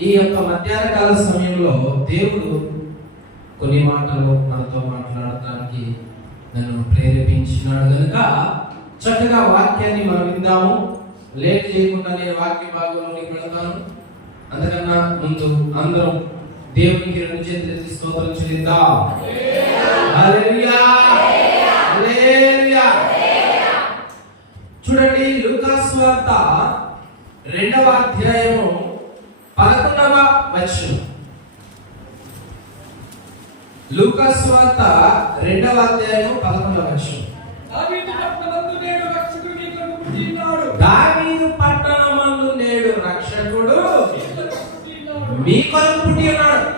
ఈ యొక్క మధ్యాహ్న కాల సమయంలో దేవుడు కొన్ని మాటలు నాతో మాట్లాడటానికి నన్ను ప్రేరేపించినాడు కనుక చక్కగా వాక్యాన్ని మనం విందాము. లేట్ చేయకుండా నేను వాక్య భాగంలోకి వెళతాను. అందుకన్నా ముందు అందరం దేవునికి రెండు చేతులు స్తోత్రం చెల్లిద్దాం. చూడండి లూకాస్ వార్త రెండవ అధ్యాయము పదకొండవ వచనం. లూకాస్ వార్త రెండవ అధ్యాయము పదకొండవ వచనం. దావీదు పట్టణమందు నేడు రక్షకుడు. మీ కొరకు పుట్టి ఉన్నాడు.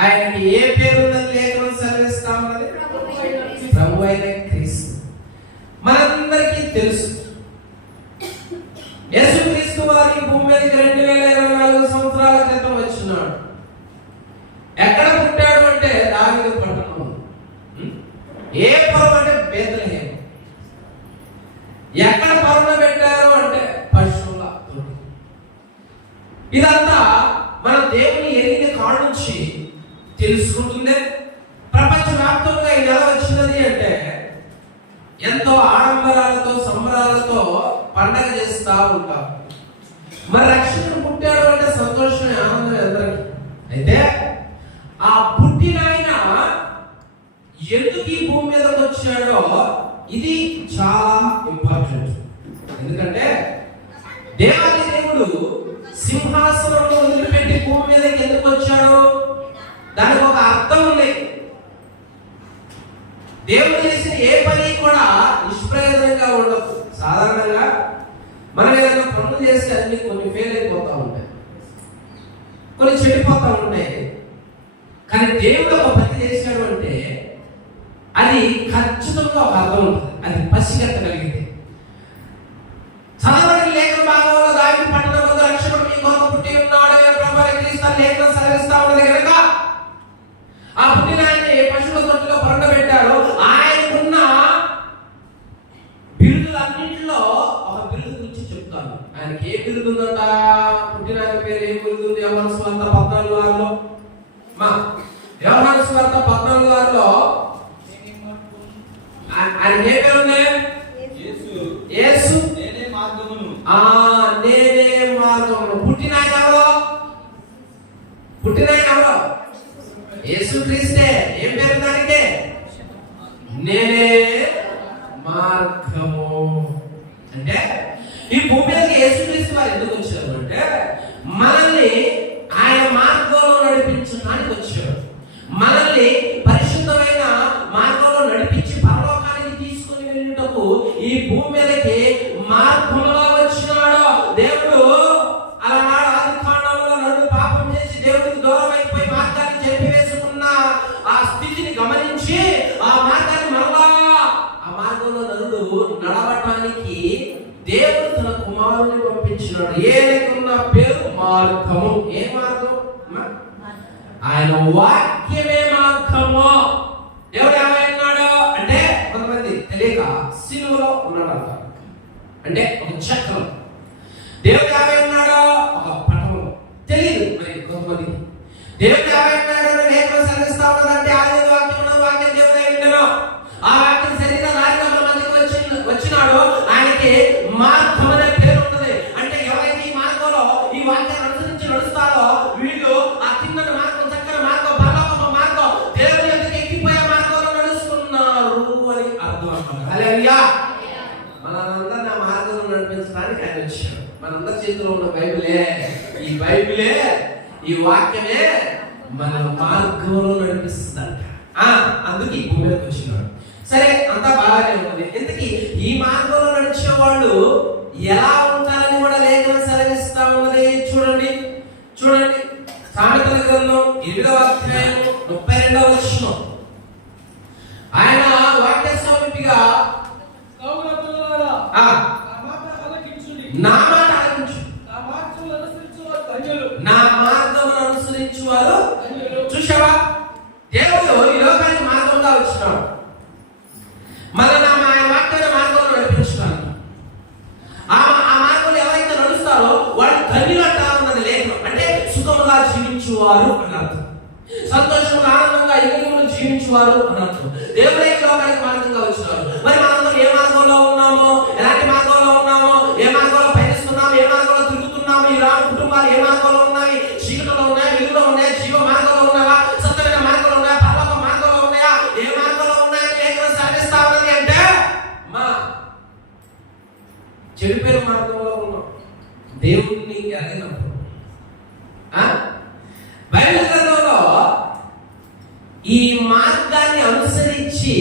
ఆయనకి ఏ పేరు ఉందని లేఖనం సెలవిస్తా ఉన్నది ప్రభు అయిన క్రీస్తు. ప్రభు అయిన క్రీస్తు మనందరికీ తెలుసు యేసుక్రీస్తు వారికి భూమి మీదకి రెండు వేల ఇరవై నాలుగు సంవత్సరాల క్రితం వచ్చినాడు ఎక్కడ పుట్టాడు అంటే దావీదు పట్టణం ఉం? ఏ పురం అంటే బేతలహేమ ఎక్కడ పరుణ పెట్టారు అంటే పశువుల తొట్టి. ఇదంతా మన దేవుని ఎరిగిన కాడ నుంచి తెలుసుకుంటుందే ప్రపంచ వ్యాప్తంగా ఇది ఎలా వచ్చినది అంటే ఎంతో ఆడంబరాలతో సంబరాలతో పండగ చేస్తా ఉంటాం మరి రక్షకుడు పుట్టాడు అంటే సంతోషమే ఆనందం అందరికి అయితే ఆ పుట్టిన ఆయన ఎందుకు ఈ భూమి మీదకి వచ్చాడో ఇది చాలా ఇంపార్టెంట్ ఎందుకంటే దేవాది దేవుడు సింహాసనంలో వదిలిపెట్టి భూమి మీదకి ఎందుకు వచ్చాడు? దానికి ఒక అర్థం ఉంది. దేవుడు చేసిన ఏ పని కూడా నిష్ప్రయోజనంగా ఉండదు. సాధారణంగా మనం ఏదైనా పనులు చేస్తే అన్ని కొన్ని ఫెయిల్ అయిపోతూ ఉంటాయి. కొన్ని చెడిపోతూ ఉంటాయి. కానీ దేవుడు ఒక పని చేశాడు అంటే అది ఖచ్చితంగా ఒక అర్థం ఉంటుంది. అది పసిగట్టగలిగితే. చదవని లేఖన భాగంలో దావి పట్టణ మందు రక్షకుడు మీ కొరకు పుట్టి ఉన్నాడు అని ప్రభు అయిన క్రీస్తు లేఖనం సెలవిస్తా ఉన్నది కనుక ఆ పుట్టిన ఆయన ఏ పశువుల తొట్టిలో పండబెట్టారో ఆయనకున్న బిరుదులన్నింటిలో ఒక బిరుదు గురించి చెప్తాను. ఆయనకి ఏ బిరుదు ఉందంట? పుట్టిన ఆయన పేరు ఏ బిరుదు ఉంది? ఎవరి స్వంత పద్నాలుగు ఆరులో మా వ్యవహార స్వార్థ పద్నాలుగు ఆరులో ఆయన ఏ పేరు ఉన్నాయి యేసు యేసు నేనే మార్గమును ఆ నేనే మార్గమును పుట్టిన ఆయన ఎవరు పుట్టిన ఆయన ఎవరు యేసు క్రీస్తే ఏం పేరు దానికే నేనే మార్గము అంటే ఈ భూమి పంపించినాడు ఏ లేకున్న పేరు మార్గము. ఏ మార్గం? ఆయన వాక్ నడిపించడానికి ఆయన వచ్చాడు మనందరి చేతిలో ఉన్న బైబిలే ఈ బైబిలే ఈ వాక్యమే మన మార్గంలో నడిపిస్తుందంట. అందుకే ఈ భూమి మీదకి వచ్చినాడు. సరే అంతా బాగానే ఉంటుంది. ఎందుకు ఈ మార్గంలో నడిచే వాళ్ళు ఎలా ఉంటారని కూడా లేఖనం సెలవిస్తా ఉన్నది? చూడండి. చూడండి. సామెతల గ్రంథం ఎనిమిదవ అధ్యాయం ముప్పై రెండవ వచనం ఆయన వాక్య స్వరూపిగా కావున పిల్లలారా, ఆ, నా మాట ఆలకించుడి. నా మాట ఆలకించు నా మార్గములు అనుసరించువారు ధన్యులు. నా మార్గం అనుసరించు వారు ధన్యులు. చూసావా దేవుడు ఈ లోకానికి మార్గంగా వచ్చినాడు మన నా ఆయన వాక్యాన్ని మార్గంలో నడిపించున్నాడు ఆ ఆ జీవించువారు అని సంతోషం ఆనందంగా యుగములు జీవించువారు అని దేవుడే లోకానికి మార్గంగా వచ్చినారు మరి మనందరం ఏ మార్గంలో ఉన్నామో ఎలాంటి మార్గంలో ఉన్నామో ఏ మార్గంలో పయనిస్తున్నాము ఏ మార్గంలో తిరుగుతున్నాము ఈ రాను కుటుంబాలు ఏ మార్గంలో ఉన్నాయి? చీకటిలో ఉన్నాయి? వెలుగులో ఉన్నాయి? జీవ మార్గంలో ఉన్నావా? సత్యమైన మార్గంలో ఉన్నాయా? పరలోక మార్గంలో ఉన్నాయా? ఏ మార్గంలో ఉన్నాయని లేఖనం సెలవిస్తా ఉన్నది అంటే మా చెడిపోయిన మార్గంలో ఉన్నాం. దేవుడిని అడిగినప్పుడు బైబిల్ గ్రంథంలో ఈ మార్గాన్ని అనుసరించి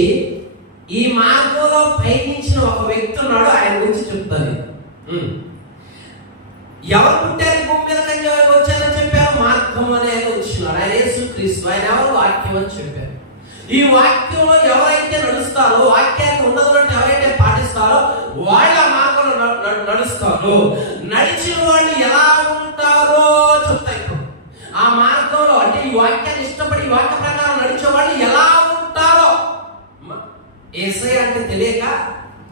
ఈ మార్గంలో పయనించిన ఒక వ్యక్తి ఉన్నాడు ఆయన గురించి చెప్తాను. ఎవరు పుట్టారు? ఈ భూమి మీద వచ్చారని చెప్పారు మార్గం అనే ఆయన వచ్చినాడు ఆయన యేసు ఆయన ఎవరు? వాక్యం అని చెప్పారు. ఈ వాక్యంలో ఎవరైతే నడుస్తారో వాక్యాన్ని ఉన్నదన్నట్టు ఎవరైతే పాటిస్తారో వాళ్ళ మార్గంలో నడుస్తారు. నడిచిన వాళ్ళు ఎలా ఉంటారో చెప్తా ఇప్పుడు ఆ మార్గంలో అంటే ఈ వాక్యాన్ని ఇష్టపడి ఈ వాక్య ప్రకారం నడిచే వాళ్ళు ఎలా ఉంటారో? ఏసై అంటే తెలియక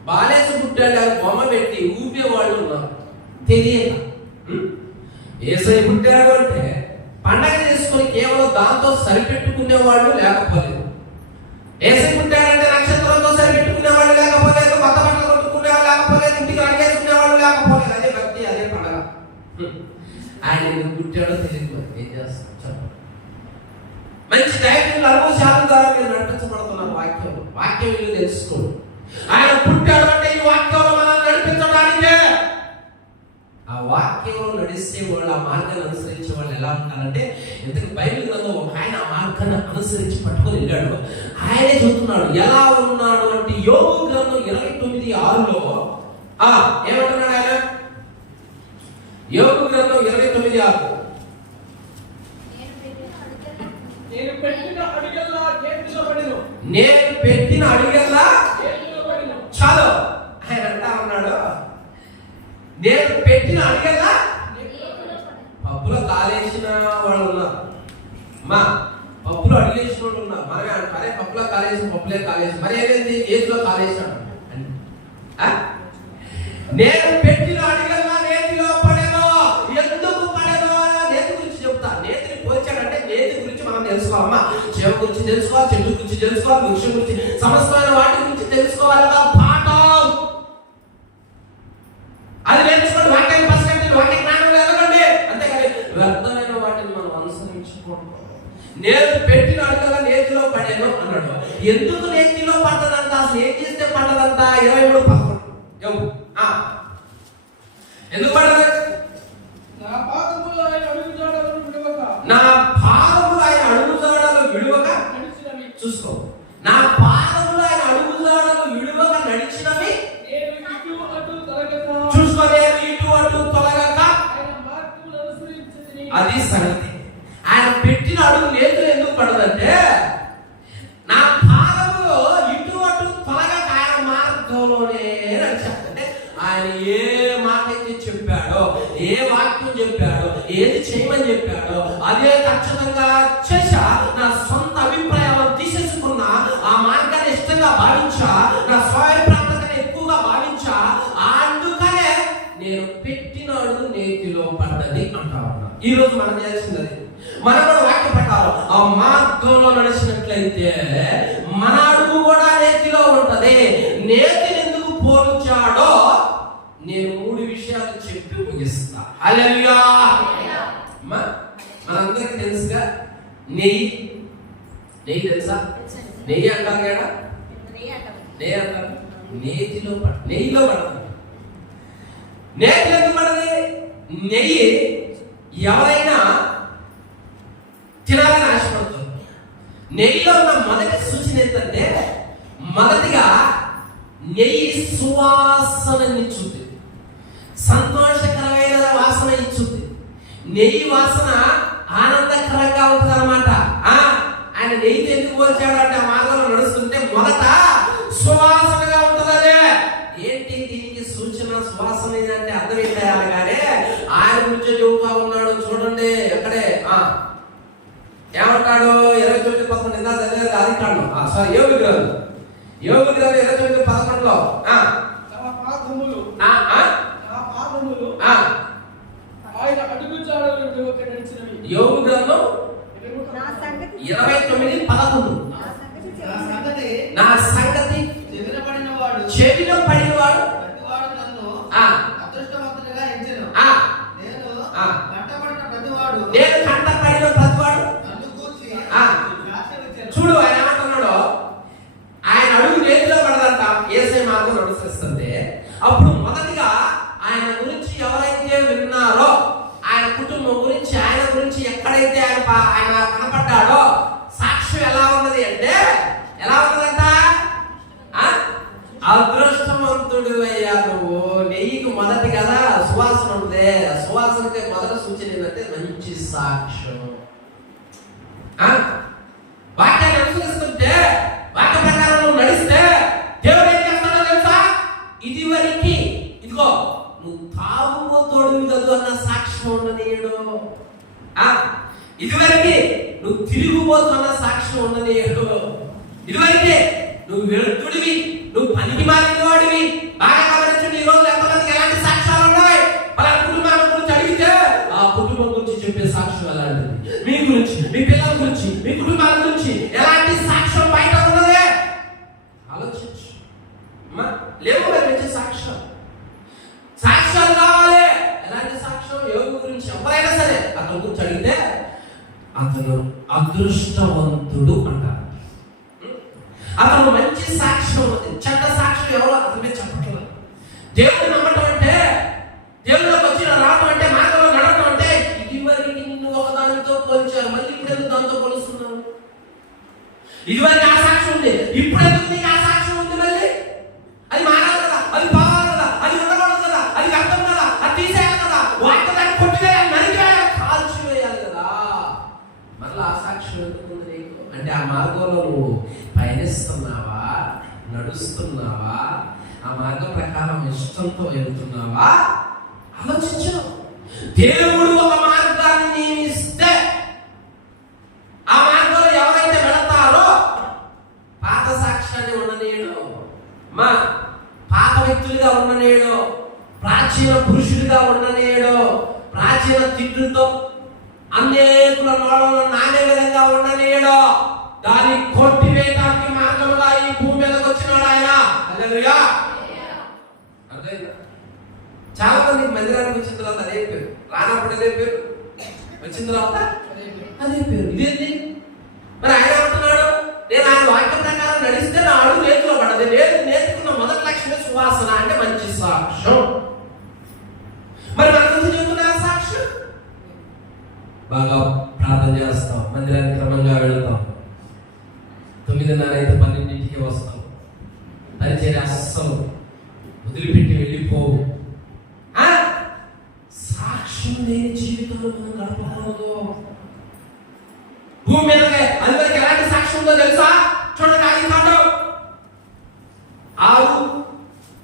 బాలేసు పుట్టాడు బొమ్మ పెట్టి ఊపే వాళ్ళు ఉన్నారు. తెలియక. ఏసై పుట్టాడు అంటే పండగ చేసుకుని కేవలం దాంతో సరిపెట్టుకునే వాళ్ళు లేకపోలేదు. ఏసై పుట్టాడంటే నక్షత్రంతో సరిపెట్టుకునే వాళ్ళు లేకపోలేదు కొత్త బట్టలు కొట్టుకునే వాళ్ళు లేకపోలేదు ఇంటికి అడిగేసుకునే వాళ్ళు లేకపోలేదు. అదే భక్తి అదే పండగ. ఆయన పుట్టాడో తెలియదు ఏం చేస్తాం మంచి టైటిల్ అనుభవ శాతం ద్వారా మీరు నడిపించబడుతున్నారు వాక్యం. వాక్యం ఇల్లు తెలుసుకోండి. ఆయన పుట్టాడు అంటే ఈ వాక్యంలో మనం నడిపించడానికే. ఆ వాక్యంలో నడిస్తే వాళ్ళు ఆ మార్గాన్ని అనుసరించే వాళ్ళు ఎలా ఉంటారంటే ఎందుకు బైబిల్ గ్రంథం ఒక ఆయన ఆ మార్గాన్ని అనుసరించి పట్టుకొని వెళ్ళాడు. ఆయనే చెబుతున్నాడు ఎలా ఉన్నాడు అంటే యోగ గ్రంథం ఇరవై తొమ్మిది ఆరులో ఆ ఏమంటున్నాడు ఆయన? యోగ గ్రంథం ఇరవై తొమ్మిది ఆరు. నేను పెట్టిన అడిగల్లా చాలు. ఆయన అంటా ఉన్నాడు. నేను పెట్టిన అడిగల్లా పప్పులో కాలేసిన వాళ్ళు ఉన్నారు. మా పప్పులో అడిగేసిన వాళ్ళు ఉన్నారు మనమే అరే పప్పులో కాలేసిన పప్పులే కాలేసి మరి ఏమైంది? ఏజ్లో. ఆ? నేను పెట్టిన అడిగల్లా గురించి మనం తెలుసుకోవాలమ్మా జీవ గురించి తెలుసుకోవాలి చెట్టు గురించి తెలుసుకోవాలి వృక్షం గురించి సమస్తమైన వాటి గురించి తెలుసుకోవాలిగా పాఠం! అది నేర్చుకోండి వాక్యాన్ని పసిగట్టండి వాటి జ్ఞానం ఎదగండి. అంతేకాని వ్యర్థమైన వాటిని మనం అనుసరించుకోండి నేను పెట్టిన అడుగుల నేతిలో పడాను అన్నాడు. ఎందుకు నేతిలో పడ్డదంట అసలు ఏం చేస్తే పడ్డదంట ఇరవై మూడు పదకొండు ఎవరు? ఆ. ఎందుకు పడ్డది నా పాదములో ఆయన అడుగు జాడలను విడవక నా పాదములు ఆయన అడుగుజాడలు విడువక నడిచినవి చూసుకో నా పాదములు ఆయన అడుగుజాడలు విడువక నడిచినవి నేను ఇటు అటు తొలగక చూసుకో నేను ఇటు అటు తొలగక ఆయన మార్గములు అనుసరించదని అది సంగతి ఆయన పెట్టిన అడుగు నేతులు ఎందుకు పడదంటే నా పాదములో ఇటు అటు తొలగక ఆయన మార్గంలోనే నడిచాడు అంటే ఆయన ఏ మాట అయితే చెప్పాడో ఏ వాక్యం చెప్పాడో ఏది చేయమని చెప్పాడో అదే ఖచ్చితంగా చేశా నా సొంత అభిప్రాయాలను తీసేసుకున్నా ఆ మార్గాన్ని ఇష్టంగా భావించా నా స్వయంప్రాప్తతని ఎక్కువగా భావించా అందుకనే నేను పెట్టిన అడుగు నేతిలో పడ్డది అంటా ఉన్నా. ఈ రోజు మనం చేయాల్సింది మనం కూడా వాక్య ప్రకారం ఆ మార్గంలో నడిచినట్లయితే మన అడుగు కూడా నేతిలో ఉంటది. నేతి ఎందుకు పోల్చాడో నేను మూడు విషయాలు చెప్పి ముగిస్తా హల్లెలూయా అమ్మా, మనందరికీ తెలుసుగా నెయ్యి. నెయ్యి తెలుసా? నెయ్యి అంటారు కదా? నెయ్యి అంటారు. నేతిలో పడ నెయ్యిలో పడదు. నేతి ఎందుకు పడది. నెయ్యి ఎవరైనా తినాలని ఆశపడుతుంది నెయ్యిలో ఉన్న మొదటి సూచన ఏంటంటే మొదటిగా నెయ్యి సువాసననిచ్చుద్ది సంతోషకరమైన వాసన ఇచ్చుద్ది నెయ్యి వాసన ఆనందకరంగా ఉంటుంది అనమాట ఆయన నెయ్యితో ఎందుకు పోల్చాడు అంటే ఆ మార్గంలో నడుస్తుంటే మొదట సువాసనగా ఉంటుంది అదే ఏంటి దీనికి సూచన? సువాసన అంటే అర్థం ఏంటి అనగానే ఆయన గురించి చెబుతా ఉన్నాడు చూడండి ఎక్కడే? ఆ. ఏమంటాడు? ఇరవై తొమ్మిది పదకొండు ఇందా? చదివారు అది కాండం సారీ యోగి గ్రంథం. యోగి గ్రంథం ఇరవై తొమ్మిది పదకొండులో. ఆ, పాదములు ఆ, పాదములు ఆ, ఆయన అడుగు జాడలు విడవక నడిచినవి. యోగు గ్రంథం నా సంగతి ఇరవై తొమ్మిది పదకొండు. నా సంగతి నా చేసి సంగతి నా సంగతి చెవినబడిన వాడు చెవిలో పడినవాడు ప్రతివాడు నన్ను ఆ. అదృష్టవంతునిగా ఎంచెను. ఆ, నేను ఆ. కట్టబడిన ప్రతివాడు నేను కంట పడిన ప్రతివాడు. చూడు ఆయన ఏమంటున్నాడు? ఆయన అడుగు నేతిలో పడదంట. ఏసై మార్గం నడుస్తుంది అప్పుడు మొదటిగా ఆయన గురించి ఎవరైతే విన్నారో ఆయన కుటుంబం గురించి ఆయన గురించి ఎక్కడైతే ఆయన పా- ఆయన కనపడ్డాడో సాక్ష్యం ఎలా ఉన్నది అంటే ఎలా ఉన్నదంట ఆ? అదృష్టవంతుడు అయ్యా నువ్వు నెయ్యికి మొదటి కదా సువాసన ఉంది ఆ సువాసనకి మొదటి సూచన ఏంటంటే మంచి సాక్ష్యం ఆ? వాక్యాన్ని అనుసరిస్తుంటే వాక్య ప్రకారం నువ్వు నడిస్తే దేవుడు ఏం చేస్తాడో తెలుసా? ఇది వరకు ఇదిగో నువ్వు తాగుబోతోడు కదు అన్న సాక్ష్యం ఉండనీయడు ఆ? ఇదివరకే నువ్వు తిరిగిపోతున్న సాక్ష్యం ఉండనీయడు ఇదివరకే నువ్వు వెళుతుడివి నువ్వు పనికి మారిన వాడివి అతను అదృష్టవంతుడు అంటారు. అతను మంచి సాక్ష్యం చెడ్డ సాక్ష్యం ఎవరో అతని మీద చెప్పట్లేదు. దేవుడు నమ్మటం అంటే దేవుడిలోకి వచ్చిన రావటం అంటే మార్గంలో నడవటం అంటే ఇదివరకు నిన్ను ఒకదానితో పోల్చారు మళ్ళీ ఇప్పుడు ఎందుకు దాంతో పోలుస్తున్నావు ఇదివరకు ఆ సాక్ష్యం ఉంది ఇప్పుడు ఎందుకు నీకు ఆ సాక్ష్యం ఉంది మళ్ళీ అది మారాలి కదా అది పోవాలి కదా అది ఉండకూడదు కదా అది అర్థం కదా అది తీసేయాలి కదా వాటి దాన్ని కొట్టివేయాలి నరికివేయాలి కాల్చివేయాలి కదా మళ్ళీ ఆ సాక్ష్యం ఎందుకు ఉంది నీకు అంటే ఆ మార్గంలో నువ్వు పయనిస్తున్నావా నడుస్తున్నావా ఆ మార్గం ప్రకారం ఆలోచనతో వెళ్తున్నావా ఆలోచించు. దేవుడు ఒక మార్గాన్ని నియమిస్తే ఆ మార్గంలో ఎవరైతే వెళతారో పాత సాక్ష్యాన్ని ఉండనేడు మా పాత వ్యక్తులుగా ఉండనేడు ప్రాచీన పురుషుడిగా ఉండనేడు ప్రాచీన తిట్టులతో అనేకుల నోడలను నానే విధంగా ఉండనేడు దాన్ని కొట్టివేయడానికి మార్గముగా ఈ భూమి మీదకి వచ్చినాడు ఆయన హల్లెలూయా అర్థమైందా చాలా మంది మందిరానికి వచ్చిన తర్వాత అదే పేరు. రానప్పుడు అదే పేరు. వచ్చిన తర్వాత అదే పేరు. ఇదేంటి? మరి ఆయన అంటున్నాడు నేను ఆయన వాక్య ప్రకారం నడిస్తే నా అడుగు నేతిలో పడదు. నేను నేర్చుకున్న మొదటి లక్ష్యమే సువాసన అంటే మంచి సాక్ష్యం. మరి మన గురించి చెబుతున్న సాక్ష్యం? బాగా ప్రార్థన చేస్తాం. మందిరానికి క్రమంగా వెళతాం. తొమ్మిదిన్నర అయితే పన్నెండింటికి వస్తాం. పరిచయం అస్సలు వదిలిపెట్టి వెళ్ళిపోవు? సాక్ష్యం లేని జీవితంలో మనం గడపకూడదు. భూమి మీద అందరికి ఎలాంటి సాక్ష్యం ఉందో తెలుసా? చూడండి ఆది కాండం. ఆరు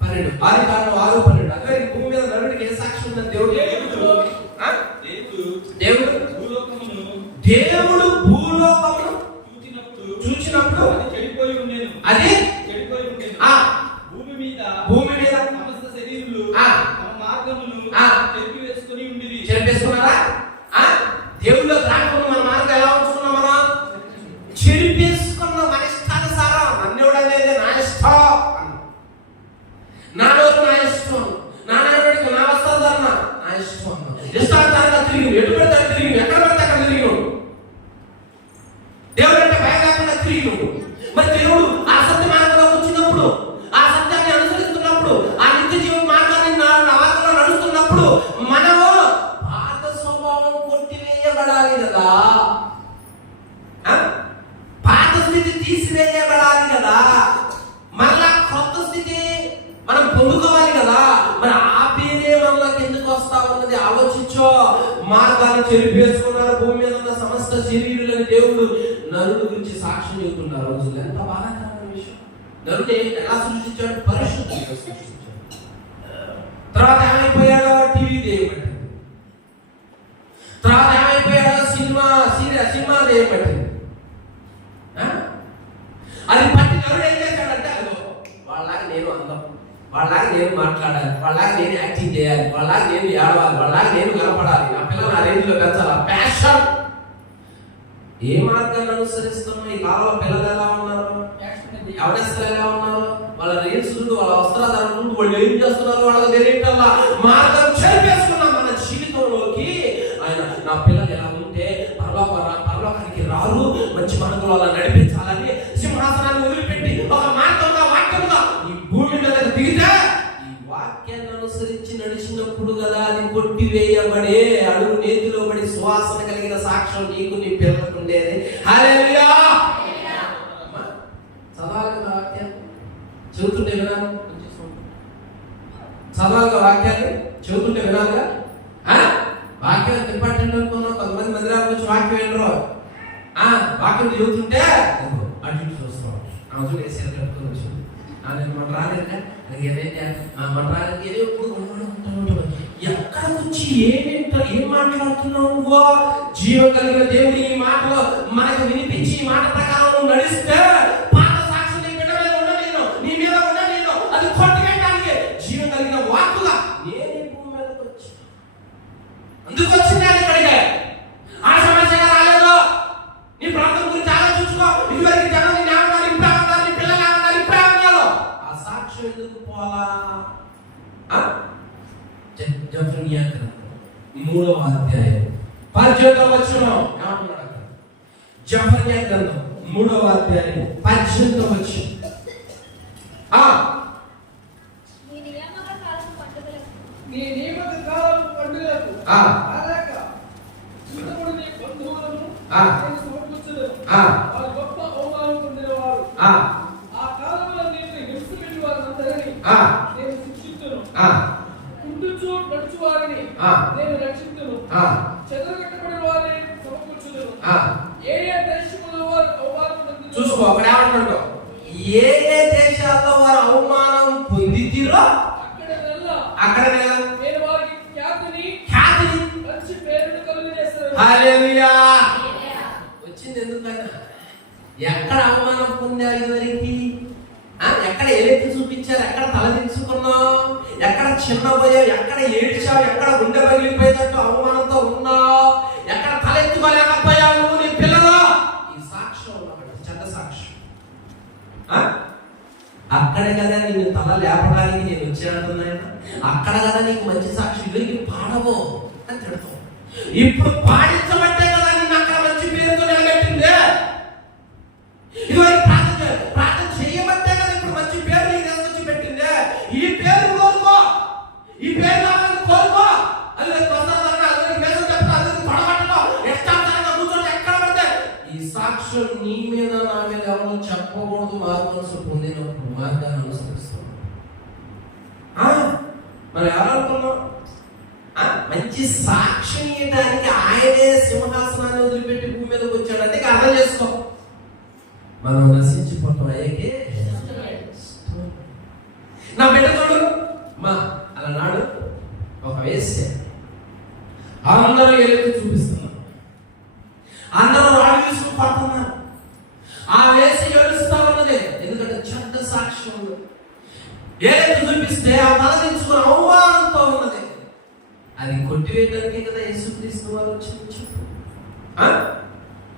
పన్నెండు. ఆది కాండం ఆరు పన్నెండు. అందరికి భూమి మీద నలుగురికి ఏ సాక్ష్యం ఉందని దేవుడు ఆ? దేవుడు దేవుడు భూలోకమును దేవుడు భూలోకమును చూచినప్పుడు చూచినప్పుడు అది చెడిపోయి ఉండేను అది చెడిపోయి ఉండేను ఆ భూమి మీద భూమి మీద సమస్త శరీరులు ఆ. తమ మార్గమును ఆ. చెరిపి వేసుకొని ఉండిరి చెరిపేసుకున్నారా ఆ? దేవుళ్ళో రాకుండా మన మార్గం ఎలా ఉంచుకున్నాం మనం చెరిపేసుకున్న మన ఇష్టానుసారం నన్నుడు అనేది నా ఇష్టం అన్న. నా నోరు నా ఇష్టం నా నడువడికి నా వస్త్రధారణ నా ఇష్టం అన్న. ఇష్టానుసారంగా తిరిగి ఎటు పెడితే అటు తిరిగి ఎక్కడ పెడితే అక్కడ తిరిగి దేవుడు అంటే భయం కాకుండా తిరిగి నువ్వు మరి దేవుడు ఆ సత్య మార్గంలోకి వచ్చినప్పుడు ఆ సత్యాన్ని అనుసరిస్తున్నప్పుడు ఆ నిత్య జీవ మార్గాన్ని నా మార్గంలో నడుస్తున్నప్పుడు మనము పాత స్వభావం కొట్టివేయబడాలి కదా? పాత స్థితి తీసివేయబడాలి కదా? మళ్ళా కొత్త స్థితి మనం పొందుకోవాలి కదా? మరి ఆ పేరే మనలోకి ఎందుకు వస్తా ఉన్నది? ఆలోచించో. మార్గాన్ని చెరిపేసుకున్నారు భూమి మీద ఉన్న సమస్త శరీరులని దేవుడు నరుడు గురించి సాక్ష్యం చెబుతున్నారు. రోజులు ఎంత బాధాకరమైన విషయం. నరుడు ఎలా సృష్టించాడు? పరిశుద్ధంగా సృష్టించాడు. తర్వాత ఏమైపోయాడో? టీవీ దేవుడు తర్వాత ఏమైపోయాడో సినిమా సీరియల్ సినిమా దేయబట్టింది ఆ? అది పట్టి నరుడు ఏం చేశాడంటే అదో వాళ్ళలాగా నేను అందం. వాళ్ళలాగా నేను మాట్లాడాలి. వాళ్ళలాగా నేను యాక్టింగ్ చేయాలి. వాళ్ళలాగా నేను ఏడవాలి. వాళ్ళలాగా నేను కనపడాలి. నా పిల్లలు నా రేంజ్లో పెంచాలి? ప్యాషన్ ఏ మార్గాన్ని అనుసరిస్తున్నాం? ఈ కాలంలో పిల్లలు ఎలా ఉన్నారు? ఎవరెస్తారు ఎలా ఉన్నారు? వాళ్ళ రీల్స్ చూడు వాళ్ళ వస్త్రాధారం వాళ్ళు ఏం చేస్తున్నారు వాళ్ళకి తెలియటల్లా మార్గం చేపేసుకున్నారు అది కొట్టివేయబడే అడుగు నేతిలో పడి సువాసన కలిగిన సాక్ష్యం నీకు నీ పిల్లలకు ఉండేది హల్లెలూయా అమ్మా, చదవాలి కదా వాక్యాన్ని చెబుతుంటే వినాలి చదవాలి కదా వాక్యాన్ని చెబుతుంటే వినాలిగా ఆ? వాక్యం ఎంత ఇంపార్టెంట్ అనుకున్నావు కొంతమంది మందిరాలకు వచ్చి వాక్యం వినరు ఆ, వాక్యం చదువుతుంటే ఇదిగో, అటు ఇటు చూస్తున్నాం ఆ చూడు ఏ సీర కట్టుకొని వచ్చింది ఆ, నేను మన రాలేదా అది ఏదైతే మన రాలేదు ఏదో ఎప్పుడు ఉన్నాడు, ఉంటాడు, ఉంటాడు. ఎక్కడికి ఏమేంట ఏం మాట్లాడుతున్నావు నువ్వు? జీవం కలిగిన దేవుడు ఈ మాటలో మనకు వినిపించి ఈ మాట ప్రకారం నడిస్తే పాత సాక్షి నీ బిడ్డ మీద ఉండలేను నీ మీద ఉండలేను అది కొట్టుకెళ్ళడానికి జీవం కలిగిన వాక్కుగా నేను భూమి మీదకి వచ్చి. అందుకు వచ్చింది ఆయన ఇక్కడికి. ఆ సమస్యగా రాలేదు. నీ ప్రాంతం గురించి ఆలోచించుకో. ఇదివరకు జనం ఏమన్నారు ఇప్పుడే నీ పిల్లలు ఏమన్నారు ఇప్పుడే ఆ ఎందుకు పోలా గ్రంథం మూడవ అధ్యాయం పద్దెనిమిదవ వచనం ఏమంటున్నాడు అక్కడ జఫన్యా గ్రంథం మూడవ అధ్యాయం పద్దెనిమిదవ వచనం ఆ నీ నియామక కాలపు పండుగలకు నీ నియమిత కాలం పండుగలకు ఆ. అలాగ చింతపడి నీ బంధువులను ఆ. నేను సమకూర్చుదును. ఆ. వారు గొప్ప అవమానం పొందినవారు ఆ ఆ కాలంలో నేను హింస పెట్టి వారినందరినీ ఆ. నేను శిక్షిస్తును ఆ కుంటుచు నడుచు వారిని ఆ. నేను రక్షిస్తును ఆ చెదరగట్టబడిన వారిని సమకూర్చుదును ఆ ఏ ఏ దేశములో వారు అవమానం పొందినో చూసుకో అక్కడ ఏమంటాడు ఏ ఏ దేశాల్లో వారు అవమానం పొందితిరో అక్కడ నెల అక్కడ నేను నేను వారికి ఖ్యాతిని ఖ్యాతిని. మంచి పేరును కలుగజేస్తాను హల్లెలూయా. వచ్చింది ఎందుకన్నా ఎక్కడ అవమానం పొందావు ఇదివరకు? ఎక్కడ ఎలెత్తి చూపించారు? ఎక్కడ తలదించుకున్నావు ఎక్కడ చిన్నపోయావు? ఎక్కడ ఏడ్చావు? ఎక్కడ గుండె పగిలిపోయేటట్టు అవమానంతో అక్కడ కదా నేను తల లేపడానికి నేను వచ్చాను అక్కడ కదా నీకు మంచి సాక్షి ఇవి పాడవు అని తిడతావు. ఇప్పుడు పాడించబట్టే కదా నిన్ను అక్కడ మంచి పేరుతో నిలబెట్టిందే ఇదివరకు ప్రార్థన చేయ- ప్రార్థన చేయబట్టే కదా ఇప్పుడు మంచి పేరు నీకు తీసుకొచ్చి పెట్టిందే ఈ పేరు కోరుకో ఈ పేరు నామని కోరుకో అది ప్రసాదంగా అది మేసం చెప్తా అది పడబట్టలో ఎక్స్ట్రా కూర్చొని ఎక్కడ పడితే ఈ సాక్ష్యం నీ మీద నా మీద ఎవరు చెప్పకూడదు మారు మనసు పొందినప్పుడు మార్గాన్ని అనుసరిస్తాం ఆ, మనం ఎవరనుకున్నాం ఆ, మంచి సాక్ష్యం ఇవ్వడానికి ఆయనే సింహాసనాన్ని వదిలిపెట్టి భూమి మీదకి వచ్చాడు అంటే ఇక అర్థం చేసుకో మనం నశించిపోతాం అయ్యాకే నా బిడ్డ చూడు మా అలనాడు ఒక అందరూ ఎలుగు చూపిస్తున్నారు. అందరూ రాడు తీసుకుని పడుతున్నారు. ఆ వేసి ఏడుస్తా ఉన్నది. ఎందుకంటే చెడ్డ సాక్ష్యం ఏదైతే చూపిస్తే ఆ తలదించుకుని అవమానంతో ఉన్నది. అది కొట్టివేయడానికే కదా యేసుక్రీస్తు వారు వచ్చింది చెప్పు. ఆ?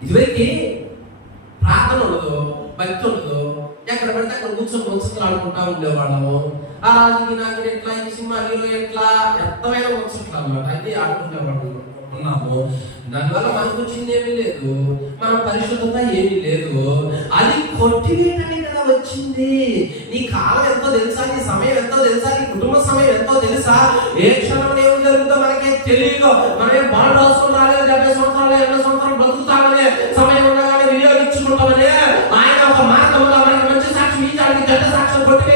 ఇదివరకు ప్రార్థన ఉండదు భక్తి ఉండదు ఎక్కడ పడితే అక్కడ కూర్చొని ముచ్చట్లు ఆడుకుంటా ఉండేవాళ్ళము. ఆ రాజుకి నాకు ఎట్లా ఈ సినిమా ఎట్లా ఎత్తమైన ముచ్చట్లు అన్నమాట అన్ని ఆడుకునేవాళ్ళు ఉన్నాము. దానివల్ల మనకు వచ్చింది ఏమీ లేదు. మన పరిశుద్ధత ఏమీ లేదు. అది కొట్టివేయడానికి కదా వచ్చింది. నీ కాలం ఎంతో తెలుసా? నీ సమయం ఎంతో తెలుసా? నీ కుటుంబ సమయం ఎంతో తెలుసా? ఏ క్షణం ఏం జరుగుతుందో మనకే తెలియదు. మనం ఏం బాండ్ అవసరం రాలేదు డెబ్బై సంవత్సరాలు ఎనభై సంవత్సరాలు బ్రతుకుతామనే సమయం ఉండగానే వినియోగించుకుంటామనే ఆయన ఒక మార్గంగా మనకి మంచి సాక్షి ఇచ్చాడికి జట్ట సాక్ష్యం కొట్టి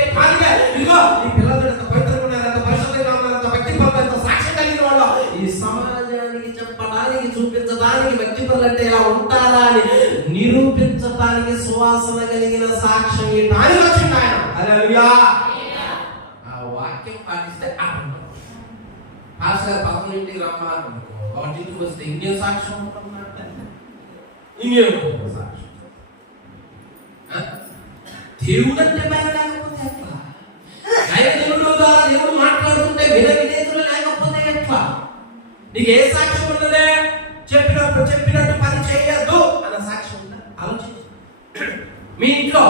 అంటే ఇలా ఉంటారా అని నిరూపించడానికి సువాసన కలిగిన సాక్ష్యం ఇవ్వడానికి వచ్చింది ఆయన. హల్లెలూయా. ఆ వాక్యం పాటిస్తే అక్కడ పాస్టర్ పదకొండింటికి రమ్మన్నారు. ఒకటింటికి వస్తే ఇంకేం సాక్ష్యం ఉంటుందంటే ఇంకేం ఉంటుంది సాక్ష్యం? ఆ? దేవుడు అంటే భయం లేకపోతే ఎట్లా? దైవజనుడు దేవుడు మాట్లాడుతుంటే విన విధేతులు లేకపోతే ఎట్లా? నీకు ఏ సాక్ష్యం ఉన్నదే చెప్పినప్పుడు చెప్పినట్టు పని చేయొద్దు అన్న సాక్షి ఉందా? ఆలోచించు. మీ ఇంట్లో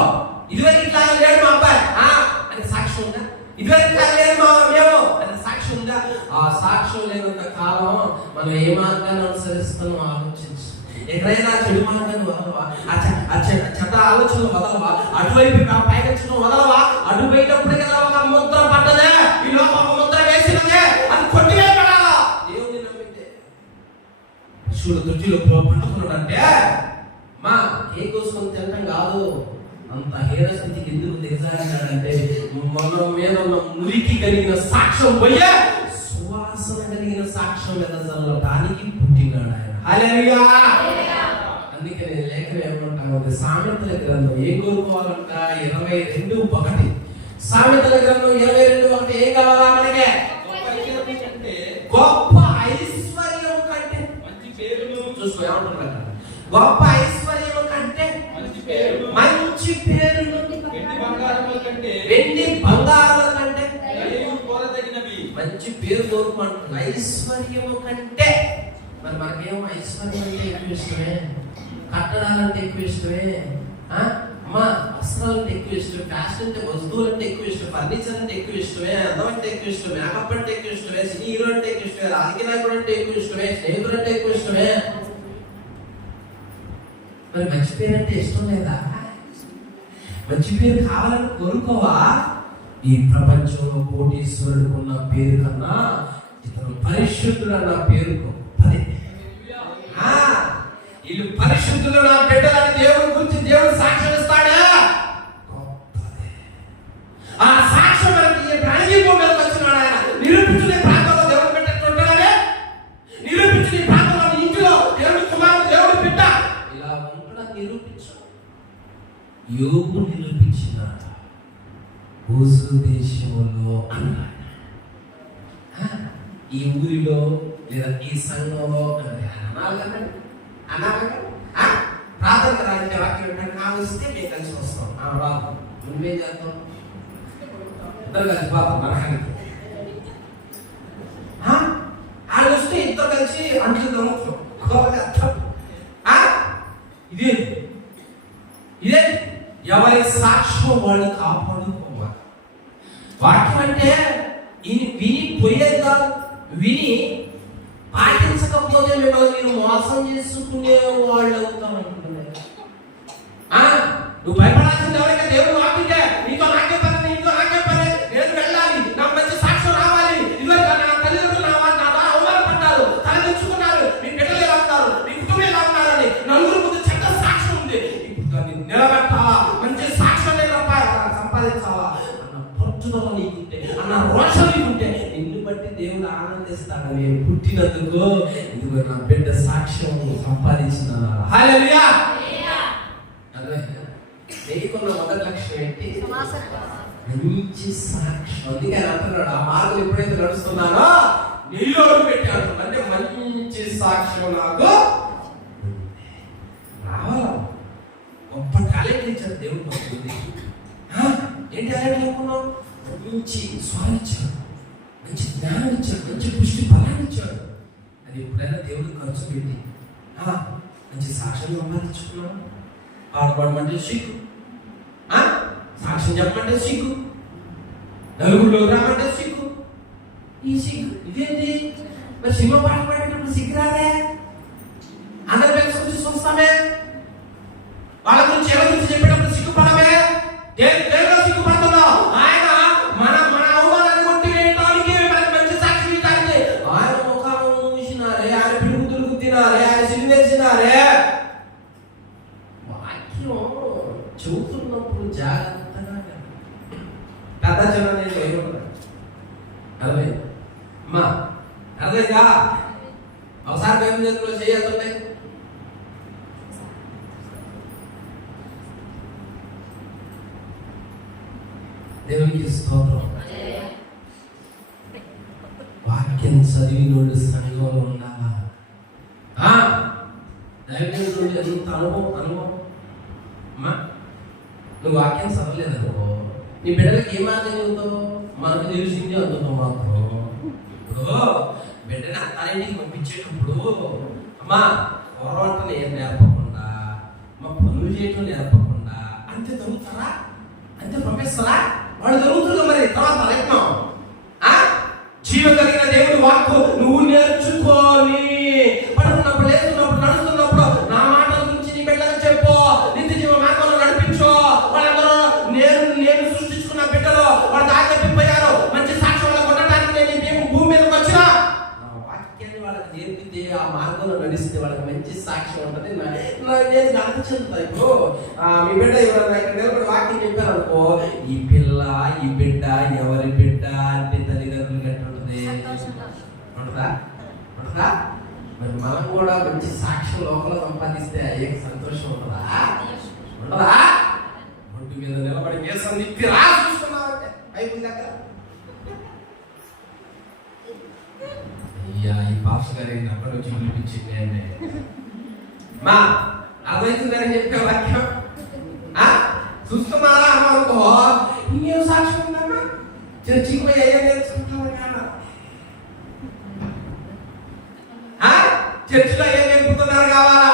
ఇదివరకు ఇట్లా లేడు మా అబ్బాయి. ఆ అని సాక్ష్యం ఉందా? ఇదివరకు ఇట్లా లేడు మా మేము అని సాక్షి ఉందా? ఆ సాక్ష్యం లేనంత కాలం మనం ఏ మార్గాన్ని అనుసరిస్తున్నాం ఆలోచించు. ఎక్కడైనా చెడు మార్గాన్ని వదలవా? ఆ చెత్త ఆలోచన వదలవా? అటువైపు ఆ పైకొచ్చిన వదలవా? అటు పోయినప్పుడు ఒక శివుడు దృష్టిలో పట్టుకున్నాడంటే మా కేక్ కోసుకొని తినటం కాదు? అంత హీన స్థితికి ఎందుకు దిగజారినాడంటే మన మీద ఉన్న మురికి కలిగిన సాక్ష్యం పోయే సువాసన కలిగిన సాక్ష్యం వెదజల్లటానికి పుట్టినాడు ఆయన. హల్లెలూయా! అందుకే ఏమంటాను అది సామెతల గ్రంథం ఏం కోరుకోవాలంట? ఇరవై రెండు ఒకటి. సామెతల గ్రంథం ఇరవై రెండు ఒకటి ఏం కావాలా మనకే? గొప్ప ఐశ్వర్యం కంటే గొప్ప ఐశ్వర్యం కంటే మంచి పేరును చూసుకో ఏమంటున్నారు అక్కడ? గొప్ప ఐశ్వర్యం కంటే మంచి పేరును వెండి బంగారాల కంటే మంచి పేరు కోరుకుంటున్నాను ఐశ్వర్యము కంటే మరి మనకేమో ఐశ్వర్యం అంటే ఎక్కువ ఇష్టమే కట్టడాలంటే ఎక్కువ ఇష్టమే ఆ? అమ్మా వస్త్రాలు అంటే ఎక్కువ ఇష్టం ఫ్యాషన్ అంటే వస్తువులు అంటే ఎక్కువ ఇష్టం ఫర్నిచర్ అంటే ఎక్కువ ఇష్టమే అందం అంటే ఎక్కువ ఇష్టం మేకప్ అంటే ఎక్కువ ఇష్టమే సినీ హీరో అంటే ఎక్కువ ఇష్టమే రాజకీయ నాయకుడు అంటే ఎక్కువ ఇష్టమే స్నేహితుడు అంటే ఎక్కువ ఇష్టమే మరి మంచి పేరు అంటే ఇష్టం లేదా? మంచి పేరు కావాలని కోరుకోవా? ఈ ప్రపంచంలో కోటీశ్వరుడు ఉన్న పేరు కన్నా ఇతను పరిశుద్ధుడు అన్న పేరు గొప్పది వీళ్ళు పరిశుద్ధులు నా బిడ్డలని దేవుడు సాక్ష్యం ఇస్తాడా గొప్పది ఆ సాక్ష్యం మనకి ఈ ప్రాణజీవం మీదకి వచ్చినాడు ఆయన నిరూపించిన ఈ ప్రాంతంలో దేవుడు పెట్టట్టున్నాడే నిరూపించిన ఈ ప్రాంతంలో నీ ఇంటిలో దేవుడి కుమారుడు దేవుడి బిడ్డ ఇలా ఉండడం నిరూపించు యోగు నిరూపించిన ఊసు దేశంలో అన్నాడు ఆ, ఈ ఊరిలో లేదా ఈ సంఘంలో అన్నది అనాలి కదండి అనాలి రాజకీయ వాక్యం ఏంటంటే ఆమె వస్తే మేము కలిసి వస్తాం. ఆ రాదు. నువ్వేం చేస్తాం ఇద్దరు కలిసి పోతాం నరకానికి ఆ? వస్తే ఇద్దరు కలిసి అంట్లు దొరుకుతాం కూర చేస్తాం ఇదే ఇదే ఎవరి సాక్ష్యం వాళ్ళు కాపాడు వాక్యం అంటే ఇని విని పోయేది విని పాటించకపోతే మిమ్మల్ని మీరు మోసం చేసుకునే వాళ్ళు అవుతామంటున్నారు ఆ, నువ్వు భయపడ నేను ఇదిగో నా బిడ్డ సాక్ష్యం సంపాదించిన నీకున్న మొదటి లక్ష్యం ఏంటి? మంచి సాక్ష్యం. అందుకే అంటున్నాడు ఆ మార్గం ఎప్పుడైతే నడుస్తున్నానో నీలో పెట్టాడు. అంటే మంచి సాక్ష్యం నాకు రావాలా? గొప్ప టాలెంట్ ఇచ్చాడు దేవుడు మనకి ఏం టాలెంట్ అనుకున్నావు మంచి స్వరం ఇచ్చాడు. జ్ఞానం ఇచ్చాడు మంచి పుష్టి బలాన్ని ఇచ్చాడు అది ఎప్పుడైనా దేవుడు ఖర్చు పెట్టి మంచి సాక్ష్యం సంపాదించుకున్నావు? పాడుకోవడమంటే సిగ్గు సాక్ష్యం చెప్పమంటే సిగ్గు నలుగురిలో రామంటే సిగ్గు ఈ సిగ్గు ఇదేంటి? మరి సినిమా పాట పాడేటప్పుడు సిగ్గు రాదే? అందరి పేరు గురించి చూస్తామే? వాళ్ళ గురించి ఎవరి గురించి చెప్పేటప్పుడు సిగ్గుపడమే దేవుడు చూస్తున్నప్పుడు జాగ్రత్తగా వినాలి. పెద్ద చిన్న నేను ఏమన్నా అదే అమ్మా అదేగా ఒకసారి మేము చేతిలో చేయాలంటే దేవునికి స్తోత్రం వాక్యం చదివినోడు సంఘంలో ఉండాలా ఆ, దైవజనుడు ఎంత అనుభవం అనుభవం అమ్మా నువ్వు వాక్యం చదవలేదు అనుకో నీ బిడ్డలకి ఏ మార్గం చెబుతావు మనకు తెలిసింది అందుకు మాత్రం ఇప్పుడు బిడ్డని అత్తారింటికి పంపించేటప్పుడు అమ్మా కూర వంటలు ఏం నేర్పకుండా మా పనులు చేయటం నేర్పకుండా అంతే చదువుతారా అంతే పంపిస్తారా వాళ్ళు జరుగుతుంది మరి తర్వాత ప్రయత్నం ఆ? జీవ కలిగిన దేవుడు వాక్కు నువ్వు నేర్చుకోని. పడుకున్నప్పుడు లేస్తున్నప్పుడు నడుస్తున్నప్పుడు నా మాటల గురించి నీ బిడ్డలకు చెప్పు. నిత్య జీవ మార్గంలో నడిపించు. వాళ్ళందరూ నేను నేను సృష్టించుకున్న బిడ్డలు వాళ్ళు దారి తప్పిపోయారు మంచి సాక్ష్యం కొట్టడానికి నేను మేము భూమి- మీదకి వచ్చిన. వాక్యాన్ని వాళ్ళకి నేర్పితే ఆ మార్గంలో నడిస్తే వాళ్ళకి మంచి సాక్ష్యం ఉంటుంది. నేను గర్వ చెందుతా ఇప్పుడు. మీ బిడ్డ ఎవరైనా ఇక్కడ నిలబడి వాక్యం చెప్పారు అనుకో ఈ పిల్ల ఈ బిడ్డ ఎవరి బిడ్డ అంటే తల్లిదండ్రులకి ఎట్లా ఉంటుంది ఉంటుందా ఉంటుందా మరి మనం కూడా మంచి సాక్ష్యం లోపల సంపాదిస్తే అయ్యే సంతోషం ఉంటుందా ఉండదా ఒడ్డు మీద నిలబడి వేసం నిప్పి రా చూస్తున్నావంటే అయిపోయింది దగ్గర అయ్యా ఈ పాపస్ గారి అక్కడ వచ్చి పిలిపించింది అంటే మా అర్థమవుతుందని చెప్పే వాక్యం? చూస్తున్నారా అమ్మ అనుకో ఇంకేం సాక్ష్యం ఉందమ్మా. చర్చికి పోయి అయ్యా నేర్చుకుంటాను కదా చర్చిలో ఏం నేర్పుతున్నారు కావాలా?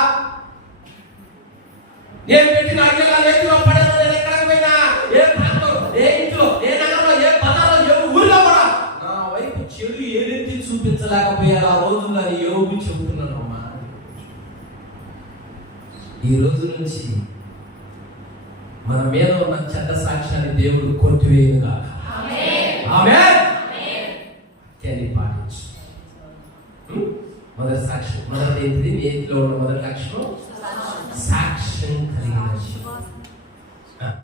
నేను పెట్టిన అయ్యలా నేతిలో పడను నేను ఎక్కడికి పోయినా? ఏ ప్రాంతం ఏ ఇంట్లో ఏ నగరంలో ఏ బజార్లో ఏ ఊరిలో కూడా? నా వైపు చెడు ఏదెత్తి చూపించలేకపోయారు ఆ రోజుల్లో అని యోగు చెబుతున్నాను అమ్మా ఈ రోజు నుంచి మన మీద ఉన్న చెడ్డ సాక్ష్యాన్ని దేవుడు కొట్టివేయుగా ఆమె